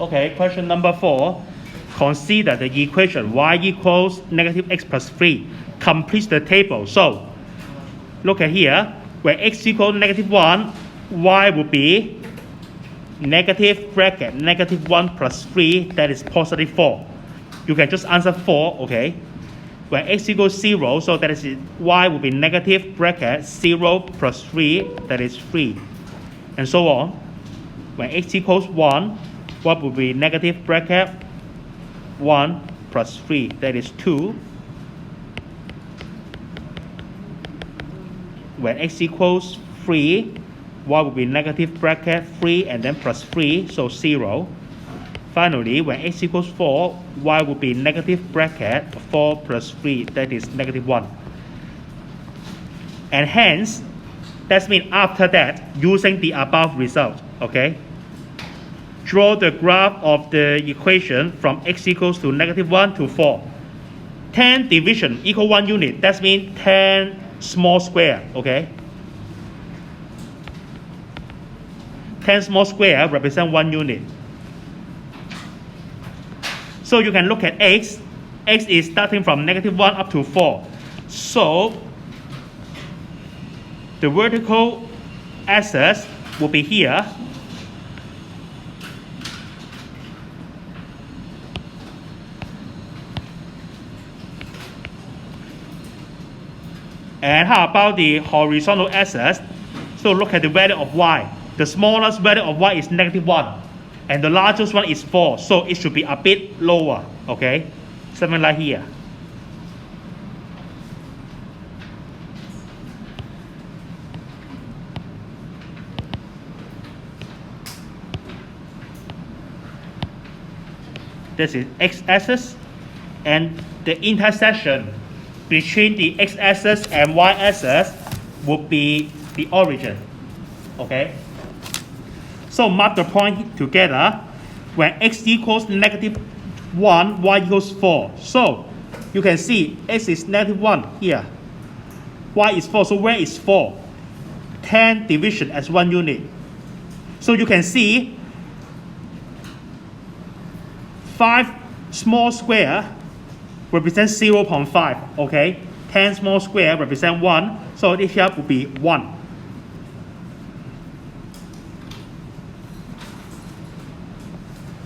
Okay, question number 4. Consider the equation y equals negative x plus 3 completes the table. So, look at here, where x equals negative 1, y will be negative bracket negative 1 plus 3, that is positive 4. You can just answer 4, okay? When x equals 0, so that is y will be negative bracket 0 plus 3, that is 3. And so on. When x equals 1, what will be negative bracket 1 plus 3, that is 2. When x equals 3, y will be negative bracket 3 and then plus 3, so 0. Finally, when x equals 4, y will be negative bracket 4 plus 3, that is negative 1. And hence, that means after that, using the above result, okay? Draw the graph of the equation from x equals to negative 1 to 4. 10 division equal 1 unit, that means 10 small square, okay? 10 small square represent 1 unit. So you can look at x. X is starting from negative 1 up to 4. So the vertical axis will be here. And how about the horizontal axis? So look at the value of y. The smallest value of y is negative 1. And the largest one is 4. So it should be a bit lower. Okay? Something like here. This is x-axis. And the intersection between the x-axis and y-axis would be the origin. Okay? So mark the point together. When x equals negative 1, y equals 4. So you can see x is negative 1 here. Y is 4. So where is 4? 10 division as 1 unit. So you can see 5 small square represents 0.5. Okay? 10 small square represent 1. So this here will be 1.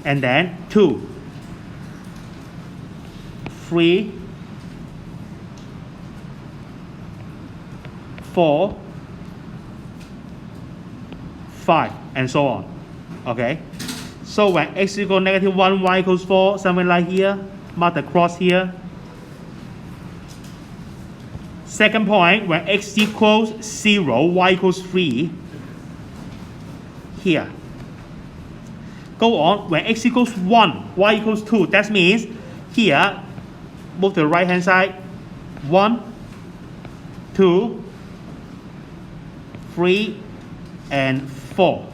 And then 2, 3, 4, 5, and so on. Okay? So when x equals negative 1, y equals 4, something like here, mark the cross here. Second point, when x equals 0, y equals 3, here. Go on, when x equals 1, y equals 2, that means here, move to the right hand side, 1, 2, 3, and 4.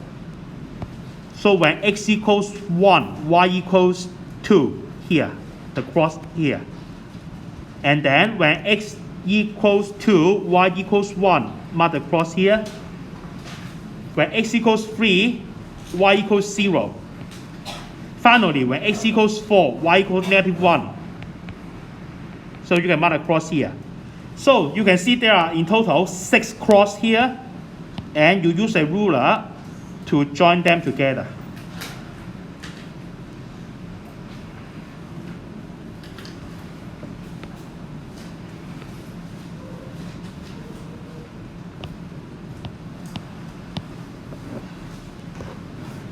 So when x equals 1, y equals 2, here, the cross here. And then when x equals 2, y equals 1, mark the cross here. When x equals 3, y equals 0. Finally, when x equals 4, y equals negative 1. So you can mark a cross here. So you can see there are in total 6 cross here, and you use a ruler to join them together.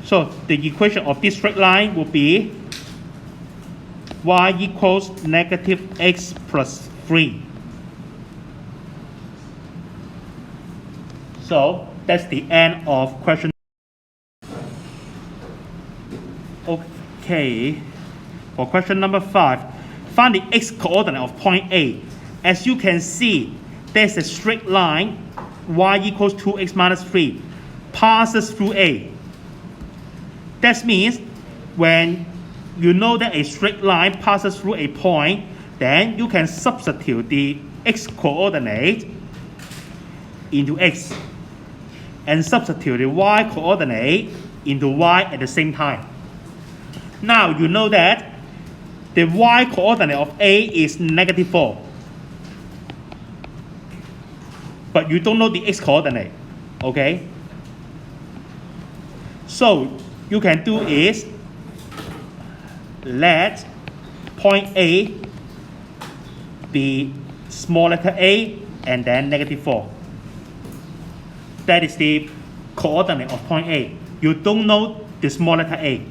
So the equation of this straight line will be y equals negative x plus 3. So that's the end of question. Okay, for question number 5, find the x coordinate of point A. As you can see, there's a straight line, y equals 2x minus 3, passes through A. That means when you know that a straight line passes through a point, then you can substitute the x coordinate into x and substitute the y coordinate into y at the same time. Now you know that the y coordinate of A is negative 4. But you don't know the x coordinate, okay? So you can do is let point A be small letter a and then negative 4. That is the coordinate of point A. You don't know the small letter a.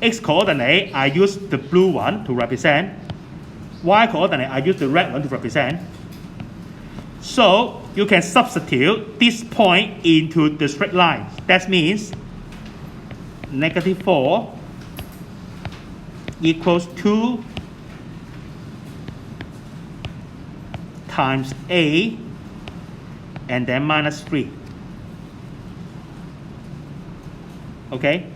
X coordinate, I use the blue one to represent. Y coordinate, I use the red one to represent. So you can substitute this point into the straight line. That means negative 4 equals 2 times A and then minus 3. Okay?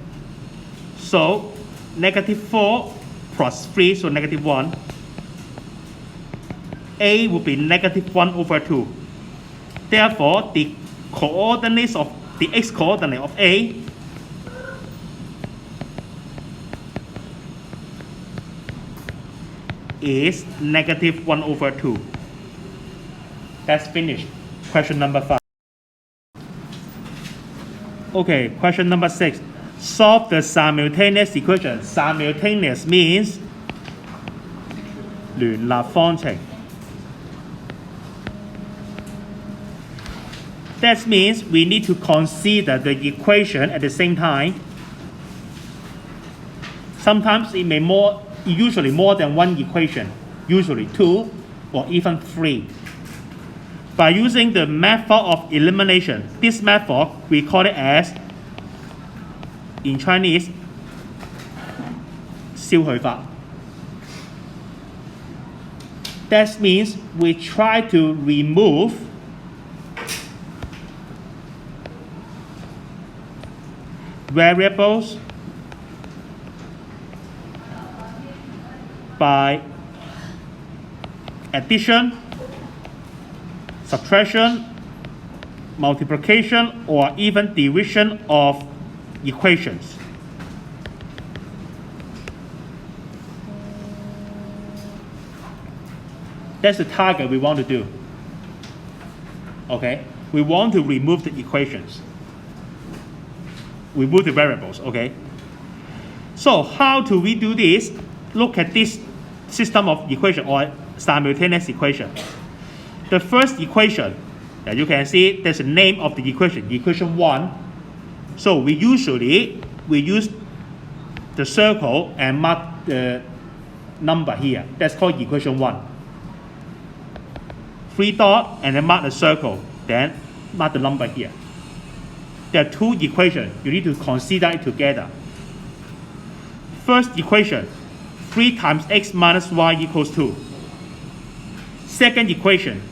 So negative 4 plus 3, so negative 1. A will be negative 1 over 2. Therefore, the coordinates of the x coordinate of A is negative 1 over 2. That's finished. Question number 5. Okay, question number 6. Solve the simultaneous equation. Simultaneous means 聯立方程. That means we need to consider the equation at the same time. Sometimes it may usually more than one equation, usually 2 or even 3. By using the method of elimination, this method we call it as, in Chinese, 消去法. That means we try to remove variables by addition, subtraction, multiplication, or even division of equations. That's the target we want to do. Okay? We want to remove the equations. Remove the variables, okay? So how do we do this? Look at this system of equation or simultaneous equation. The first equation, that you can see there's a name of the equation, equation 1. So we use the circle and mark the number here. That's called equation 1. 3 dots and then mark the circle, then mark the number here. There are 2 equations. You need to consider it together. First equation, 3 times x minus y equals 2. Second equation,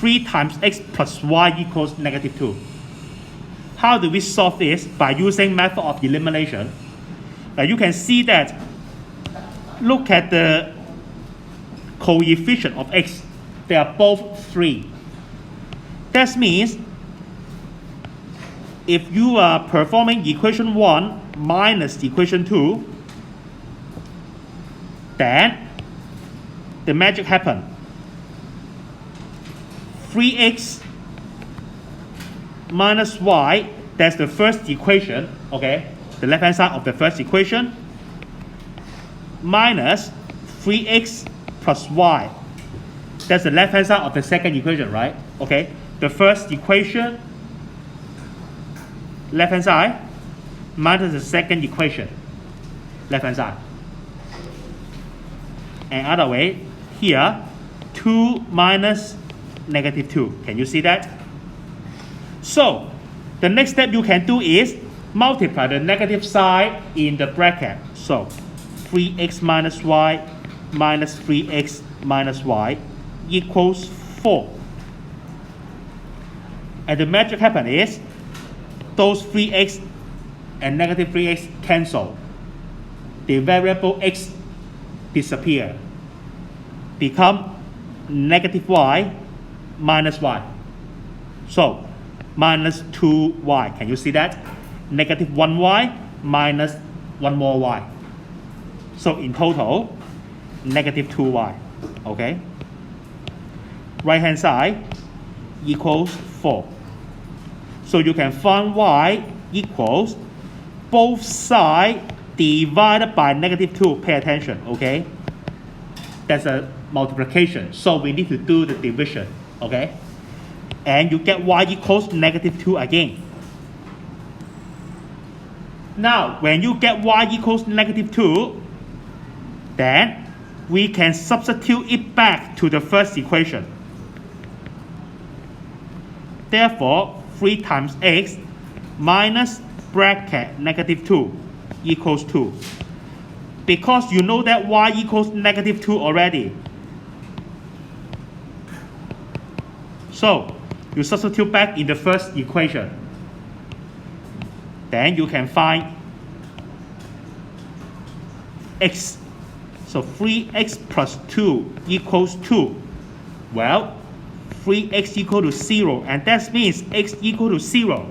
3 times x plus y equals negative 2. How do we solve this? By using method of elimination. Now you can see that, look at the coefficient of x. They are both 3. That means if you are performing equation 1 minus equation 2, then the magic happens. 3x minus y, that's the first equation, okay? The left-hand side of the first equation, minus 3x plus y. That's the left-hand side of the second equation, right? Okay, the first equation, left-hand side, minus the second equation, left-hand side. And other way, here, 2 minus negative 2. Can you see that? So, the next step you can do is multiply the negative side in the bracket. So, 3x minus y minus 3x minus y equals 4. And the magic happen is, those 3x and negative 3x cancel. The variable x disappear. Become negative y minus y. So, minus 2y. Can you see that? Negative 1y minus 1 more y. So in total, negative 2y. Okay? Right hand side equals 4. So you can find y equals both sides divided by negative 2. Pay attention, okay? That's a multiplication. So we need to do the division, okay? And you get y equals negative 2 again. Now, when you get y equals negative 2, then we can substitute it back to the first equation. Therefore, 3 times x minus bracket negative 2 equals 2. Because you know that y equals negative 2 already. So, you substitute back in the first equation. Then you can find x. So 3x plus 2 equals 2. Well, 3x equal to 0, and that means x equal to 0.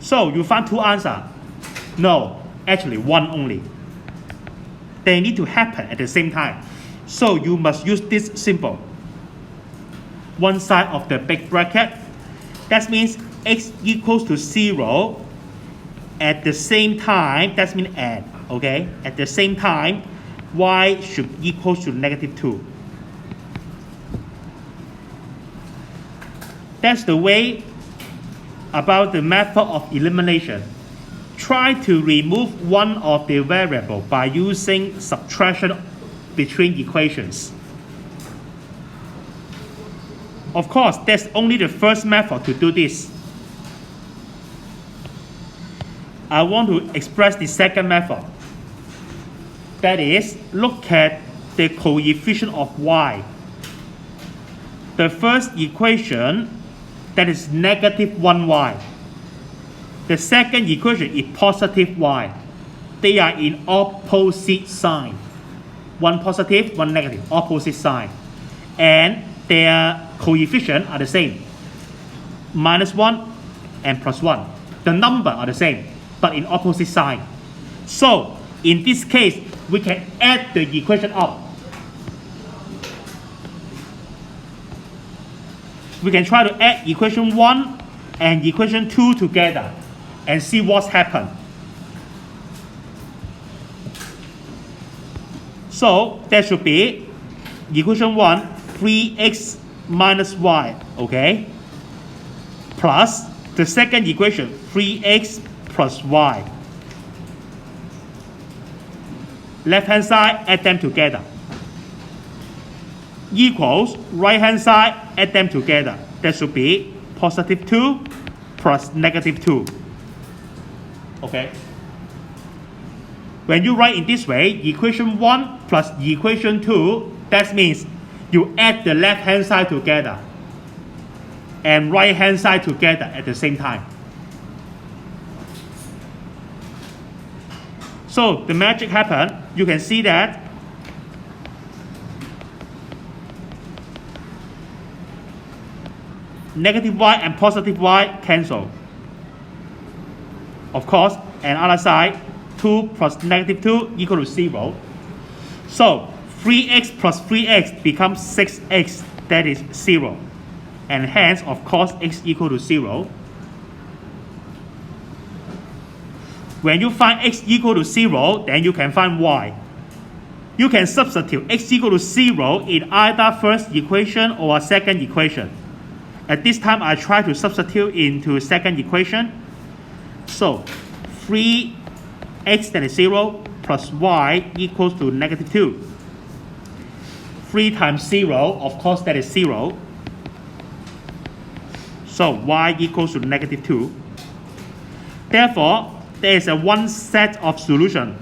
So you find two answers. No, actually one only. They need to happen at the same time. So you must use this symbol. One side of the big bracket. That means x equals to 0 at the same time. That means add. Okay? At the same time, y should equal to negative 2. That's the way about the method of elimination. Try to remove one of the variable by using subtraction between equations. Of course, that's only the first method to do this. I want to express the second method. That is, look at the coefficient of y. The first equation, that is negative 1y. The second equation is positive y. They are in opposite sign. One positive, one negative, opposite sign. And their coefficients are the same. Minus 1 and plus 1. The number are the same, but in opposite sign. So, in this case, we can add the equation up. We can try to add equation 1 and equation 2 together and see what's happened. So that should be equation 1, 3x minus y, okay? Plus the second equation, 3x plus y. Left hand side, add them together. Equals right hand side, add them together. That should be positive 2 plus negative 2. Okay? When you write in this way, equation 1 plus equation 2, that means you add the left hand side together and right hand side together at the same time. So the magic happened. You can see that negative y and positive y cancel. Of course, and other side, 2 plus negative 2 equal to 0. So 3x plus 3x becomes 6x, that is 0. And hence, of course, x equal to 0. When you find x equal to 0, then you can find y. You can substitute x equal to 0 in either first equation or second equation. At this time, I try to substitute into second equation. So 3x, that is 0, plus y equals to negative 2. 3 times 0, of course, that is 0. So y equals to negative 2. Therefore, there is a one set of solution.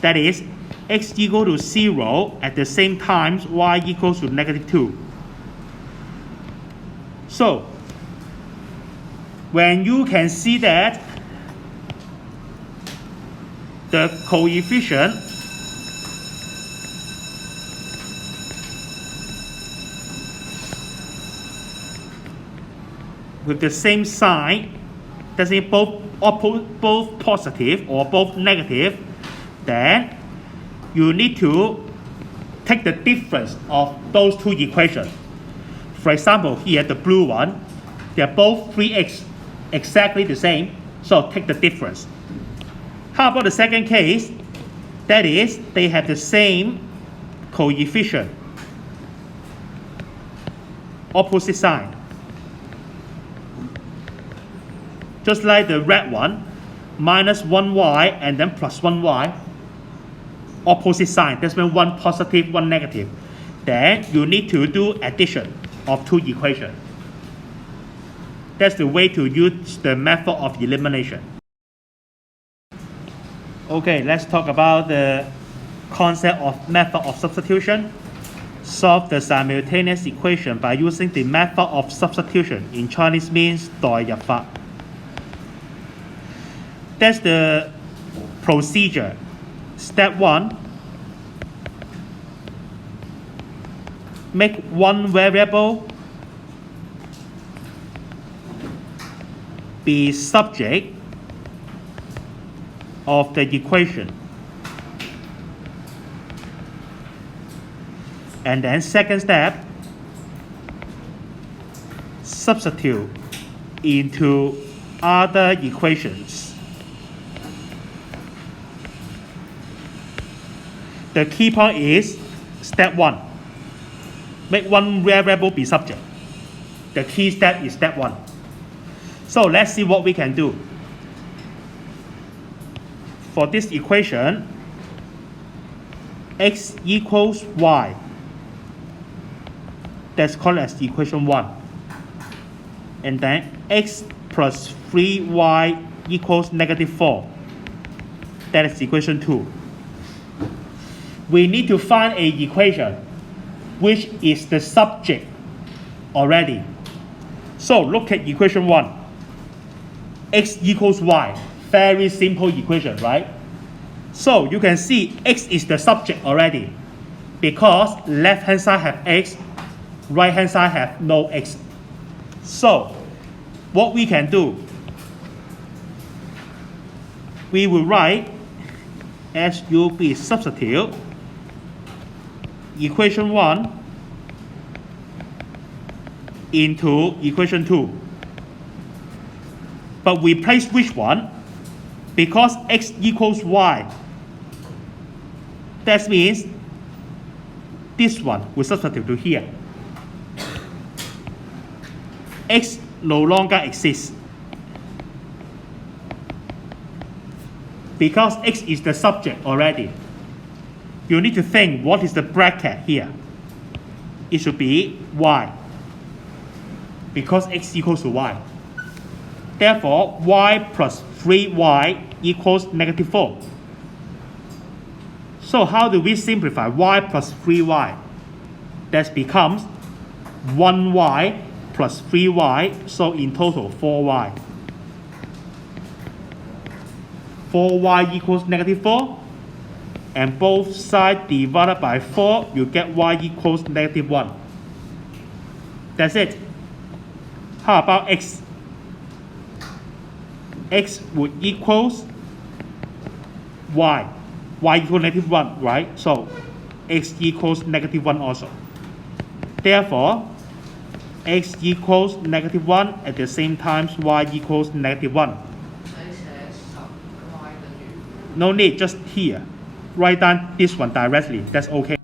That is, x equal to 0 at the same time y equals to negative 2. So, when you can see that the coefficient with the same sign, that's it, both both positive or both negative, then you need to take the difference of those two equations. For example, here the blue one, they're both 3x exactly the same, so take the difference. How about the second case? That is, they have the same coefficient, opposite sign. Just like the red one, minus 1y and then plus 1y, opposite sign. That's means one positive, one negative. Then you need to do addition of two equations. That's the way to use the method of elimination. Okay, let's talk about the concept of method of substitution. Solve the simultaneous equation by using the method of substitution. In Chinese means 代入法. That's the procedure. Step 1. Make one variable be subject of the equation. And then second step, substitute into other equations. The key point is step 1. Make one variable be subject. The key step is step 1. So let's see what we can do. For this equation, x equals y. That's called as equation 1. And then x plus 3y equals negative 4. That is equation 2. We need to find an equation which is the subject already. So look at equation 1. X equals y. Very simple equation, right? So you can see x is the subject already because left hand side have x, right hand side have no x. So what we can do, we will write SUB substitute equation 1 into equation 2. But we place which one? Because x equals y. That means this one will substitute to here. X no longer exists. Because x is the subject already. You need to think what is the bracket here. It should be y. Because x equals to y. Therefore, y plus 3y equals negative 4. So how do we simplify y plus 3y? That becomes 1y plus 3y, so in total 4y. 4y equals negative 4, and both sides divided by 4, you get y equals negative 1. That's it. How about x? X would equals y. Y equals negative 1, right? So x equals negative 1 also. Therefore, x equals negative 1 at the same time y equals negative 1. No need, just here. Write down this one directly. That's okay.